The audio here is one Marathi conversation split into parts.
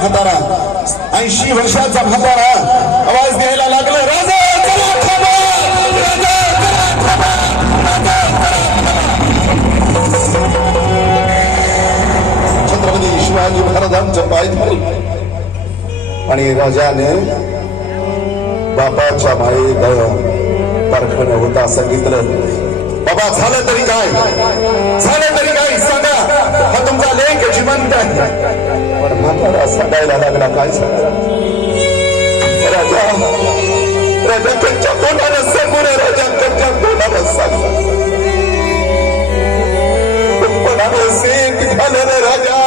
म्हातारा ऐंशी वर्षाचा म्हातारा आवाज द्यायला लागला. राजा राजा, छत्रपती शिवाजी महाराजांचं पाय आणि राजाने बापाच्या माये परखड होता सांगितलं बाबा झालं तरी काय? झालं तरी काय? सांगा. हा तुमचा लेख जिवंत आहे. पण म्हातारा सांगायला लागला काय सांगा? राजा राजा त्यांच्या तोंडाला सांगू नये राजा त्यांच्या तोंडाला सांगा पणाने सेट झालं रे राजा.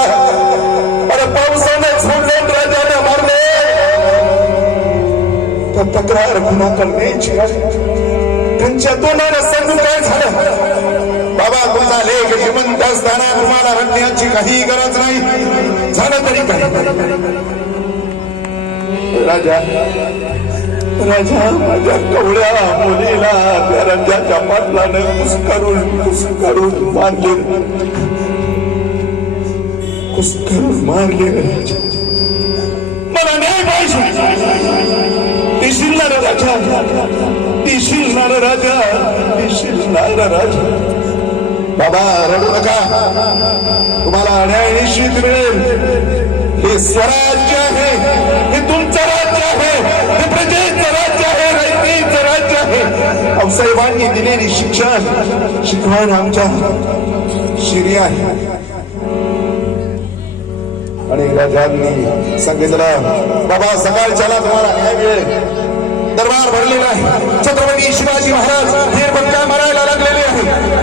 अरे पावसाने सोडलं राजाने मारले. तर तक्रार गुन्हा करण्याची त्यांच्या तोंडाने सांगून काय झालं? बाबा तुमचा लेख जिवंत असताना तुम्हाला रडण्याची काही गरज नाही. झालं तरी काय? राजा राजा माझ्या कवड्या मुलीला त्या रंजाच्या पाटलानं कुसकरून कुसकरून मारले कुसकरून मारले राजा. मला न्याय पाहिजे. दिशील ना राजा. दिशील ना राजा. दिशील ना राजा. बाबा रडू नका. तुम्हाला न्याय निश्चित मिळेल. हे स्वराज्य आहे हे तुमचं राज्य आहे हे प्रजेचं राज्य आहे रयतेचं राज्य आहे. अवसाहेबांनी दिलेली शिक्षण शिकवण आमच्या शिरी आहे. आणि राजांनी सांगितलं बाबा सकाळच्याला तुम्हाला न्याय मिळेल. दरबार भरलेला आहे. छत्रपती शिवाजी महाराज हे फेरफटका मारायला लागलेले आहे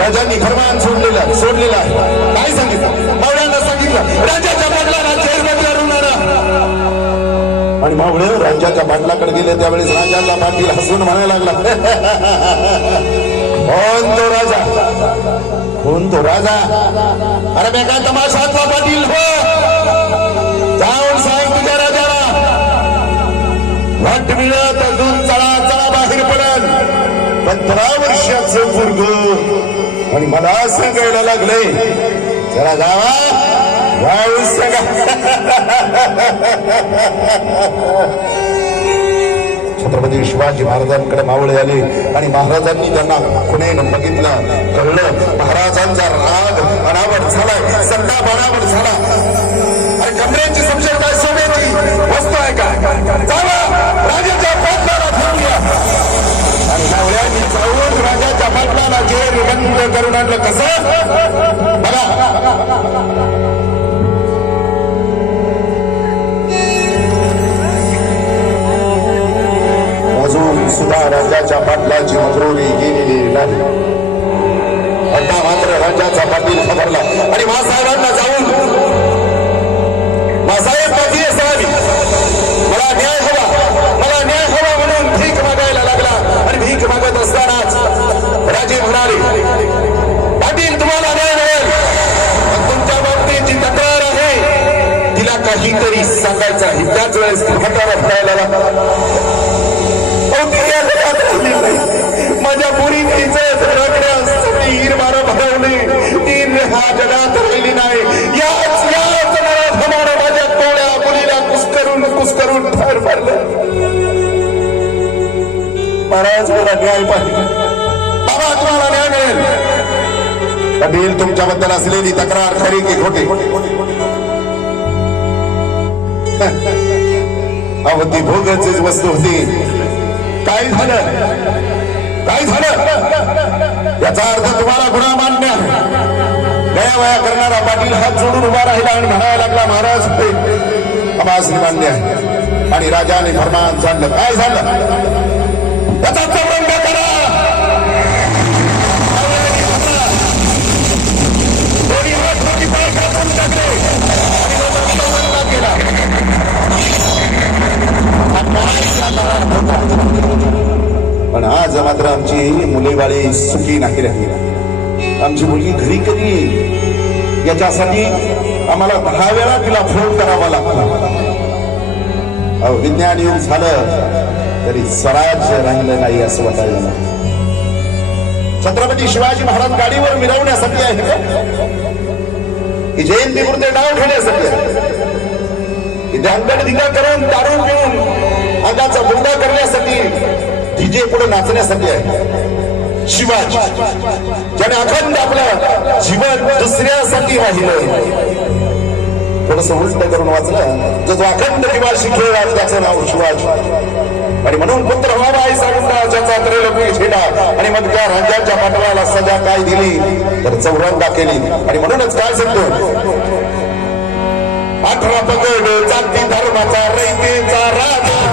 राजांनी घरमान सोडलेला सोडलेला आहे. काय सांगितलं? मावळ्यांना सांगितलं राजाच्या पाटलाला चेअरमॅन आणि मावळे राज्याच्या पाटलाकडे गेले त्यावेळेस राजाचा पाटील हसून म्हणायला लागला. कोण तो राजा? कोण तो राजा? अरे मी काय तमाशातला पाटील? हो. जाऊन सांग तुझ्या राजाला. वाट मिळत अजून चला चला बाहेर पडल. पंधरा वर्षाचं आणि मला सांगायला लागलंय. जरा जावा. वाळू सांगा. छत्रपती शिवाजी महाराजांकडे मावळे आले आणि महाराजांनी त्यांना खुणेनं बघितलं कळलं महाराजांचा राग अनावट झालाय संताप बनावट झाला. आणि कमरेची समजेल जेर करून आणलं कसं? बघा. अजून सुद्धा राजाच्या पाटलाची मजरोरी गेलेली नाही. अड्डा मात्र राजाचा पाटील खबरला आणि मासाहेबांना जाऊन मासाहेब माझी असावी मला न्याय हवा. मला न्याय हवा म्हणून भीक मागायला लागला. आणि भीक मागत असतानाच राजे म्हणाले आहे काहीतरी सांगायचं आहे. त्याच वेळेस खटारा फळायला लागला माझ्या मुलीने इज्जत ती हिर मारा भरवली. ती हा जगात राहिली नाही. याच याच मला मराठमानं माझ्या तोड्या मुलीला कुस्करून कुस्करून फार मारलं महाराज मला न्याय पाहिजे. बाबा तुम्हाला न्याय मिळेल. तुमच्याबद्दल असलेली तक्रार खरी की खोटी? अहो ती भोगचीच वस्तू होती. काय झालं? काय झालं? याचा अर्थ तुम्हाला गुन्हा मान्य गया वया करणारा पाटील हात जोडून उभा राहिला आणि म्हणायला लागला महाराज ते आम्हाला मान्य आहे. आणि राजाने फरमान झालं काय झालं? त्याचा चौरंग करा मात्र आमची मुलेबाळी सुखी नाही राहिली आमची मुलगी घरी कधी येईल याच्यासाठी आम्हाला दहा वेळा तिला फोन करावा लागला विज्ञान युग झालं तरी स्वराज्य राहिलं नाही असं वाटायला लागलं. छत्रपती शिवाजी महाराज गाडीवर मिरवण्यासाठी आहे का ही जयंती पुरते डाव ठेवण्यासाठी आहे. ही ध्यानगड धिंगा करून दारू पिऊन अंगाचा गुंडा करण्यासाठी डीजे पुढे नाचण्यासाठी आहे. शिवाजी. ज्याने अखंड आपलं जीवन दुसऱ्यासाठी राहिलं थोडस उलट करून वाचलं. जो तो अखंड निवासी खेळ आहे त्याचं नाव शिवाजी. आणि म्हणून पुत्र व्हावा आई सांगता ज्याचा त्रैलोकी छेडा. आणि मग त्या राजाच्या पाठवाला सजा काय दिली? तर चौरंगा केली. आणि म्हणूनच काय सांगतो? अठरा पगड जाती धर्माचा रैतेचा राजा.